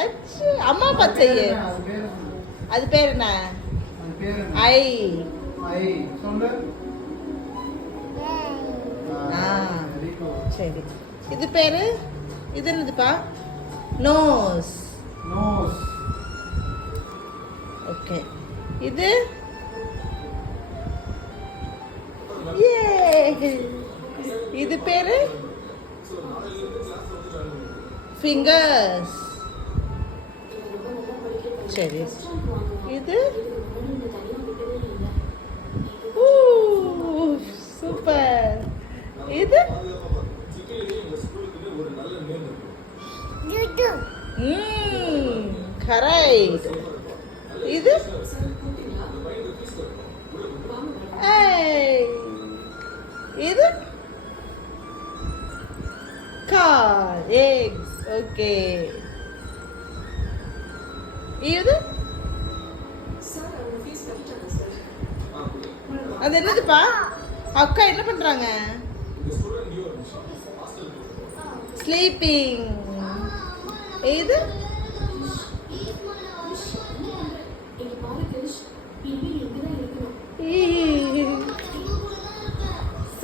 அச்சு அம்மா பார்த்து செய்ய. அது பேர் என்ன? ஐ. சரி. இது பேரு இது என்னதுப்பா? நோஸ். ஓகே. இது இது பேரு ஃபிங்கர்ஸ். சரி. இது சூப்பர். இது கரெக்ட். இது இது கார். எக்ஸ். ஓகே. இது அது என்னதுப்பா? அக்கா என்ன பண்றாங்க? ஸ்லீப்பிங். இது